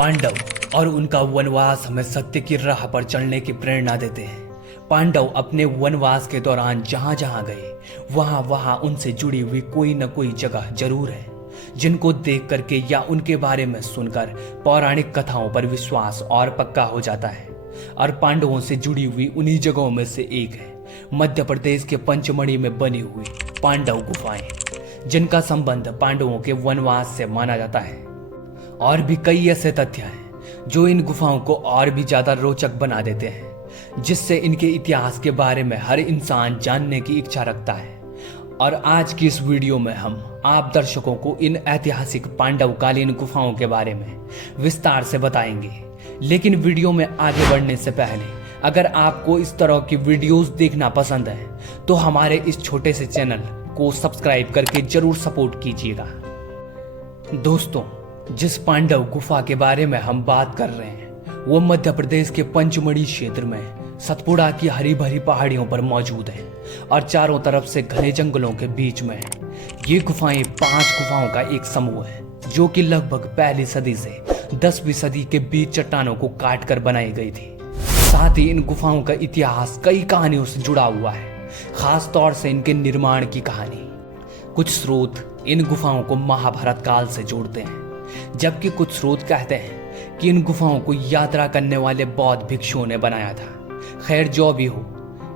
पांडव और उनका वनवास हमें सत्य की राह पर चलने की प्रेरणा देते हैं। पांडव अपने वनवास के दौरान जहां जहां गए वहां वहां उनसे जुड़ी हुई कोई न कोई जगह जरूर है, जिनको देख करके या उनके बारे में सुनकर पौराणिक कथाओं पर विश्वास और पक्का हो जाता है। और पांडवों से जुड़ी हुई उन्हीं जगहों में से एक है मध्य प्रदेश के पंचमढ़ी में बनी हुई पांडव गुफाएं, जिनका संबंध पांडवों के वनवास से माना जाता है। और भी कई ऐसे तथ्य हैं जो इन गुफाओं को और भी ज्यादा रोचक बना देते हैं, जिससे इनके इतिहास के बारे में हर इंसान जानने की इच्छा रखता है। और आज की इस वीडियो में हम आप दर्शकों को इन ऐतिहासिक पांडवकालीन गुफाओं के बारे में विस्तार से बताएंगे। लेकिन वीडियो में आगे बढ़ने से पहले अगर आपको इस तरह की वीडियोस देखना पसंद है तो हमारे इस छोटे से चैनल को सब्सक्राइब करके जरूर सपोर्ट कीजिएगा। दोस्तों, जिस पांडव गुफा के बारे में हम बात कर रहे हैं वो मध्य प्रदेश के पंचमढ़ी क्षेत्र में सतपुड़ा की हरी भरी पहाड़ियों पर मौजूद है और चारों तरफ से घने जंगलों के बीच में है। ये गुफाएं 5 गुफाओं का एक समूह है जो कि लगभग पहली सदी से 10वीं सदी के बीच चट्टानों को काट कर बनाई गई थी। साथ ही इन गुफाओं का इतिहास कई कहानियों से जुड़ा हुआ है, खास तौर से इनके निर्माण की कहानी। कुछ स्रोत इन गुफाओं को महाभारत काल से जोड़ते हैं, जबकि कुछ स्रोत कहते हैं कि इन गुफाओं को यात्रा करने वाले बौद्ध भिक्षुओं ने बनाया था। खैर जो भी हो,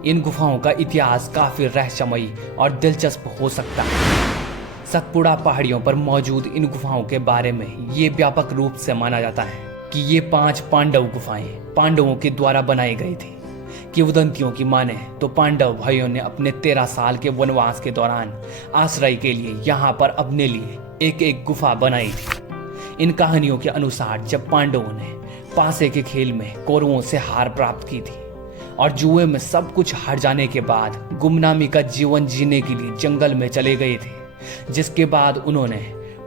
इन गुफाओं का इतिहास काफी रहस्यमयी और दिलचस्प हो सकता है। सतपुड़ा पहाड़ियों पर मौजूद इन गुफाओं के बारे में ये व्यापक रूप से माना जाता है कि ये 5 पांडव गुफाएं पांडवों के द्वारा बनाई गई थी। किंवदंतियों की माने तो पांडव भाइयों ने अपने 13 साल के वनवास के दौरान आश्रय के लिए यहाँ पर अपने लिए एक एक गुफा बनाई थी। इन कहानियों के अनुसार जब पांडवों ने पासे के खेल में कौरवों से हार प्राप्त की थी और जुए में सब कुछ हार जाने के बाद गुमनामी का जीवन जीने के लिए जंगल में चले गए थे, जिसके बाद उन्होंने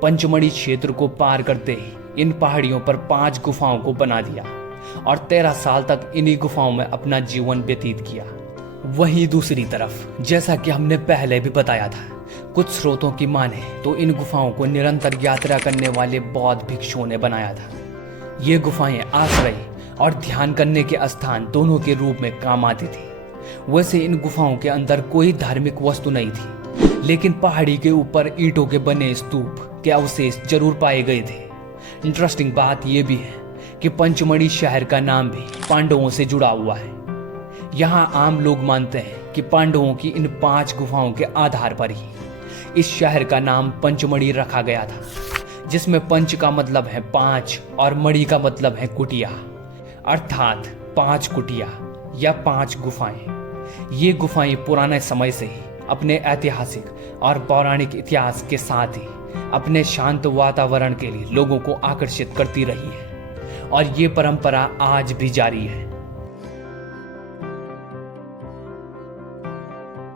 पंचमढ़ी क्षेत्र को पार करते ही इन पहाड़ियों पर 5 गुफाओं को बना दिया और 13 साल तक इन्हीं गुफाओं में अपना जीवन व्यतीत किया। वहीं दूसरी तरफ, जैसा कि हमने पहले भी बताया था, कुछ स्रोतों की माने तो इन गुफाओं को निरंतर यात्रा करने वाले बौद्ध भिक्षुओं ने बनाया था। ये गुफाएं आश्रय और ध्यान करने के स्थान दोनों के रूप में काम आती थी। वैसे इन गुफाओं के अंदर कोई धार्मिक वस्तु नहीं थी, लेकिन पहाड़ी के ऊपर ईंटों के बने स्तूप के अवशेष जरूर पाए गए थे। इंटरेस्टिंग बात यह भी है कि पंचमढ़ी शहर का नाम भी पांडवों से जुड़ा हुआ है। यहाँ आम लोग मानते हैं कि पांडवों की इन 5 गुफाओं के आधार पर ही इस शहर का नाम पंचमढ़ी रखा गया था, जिसमें पंच का मतलब है 5 और मणि का मतलब है कुटिया, अर्थात 5 कुटिया या 5 गुफाएं। ये गुफाएं पुराने समय से ही अपने ऐतिहासिक और पौराणिक इतिहास के साथ ही अपने शांत वातावरण के लिए लोगों को आकर्षित करती रही है और ये परंपरा आज भी जारी है।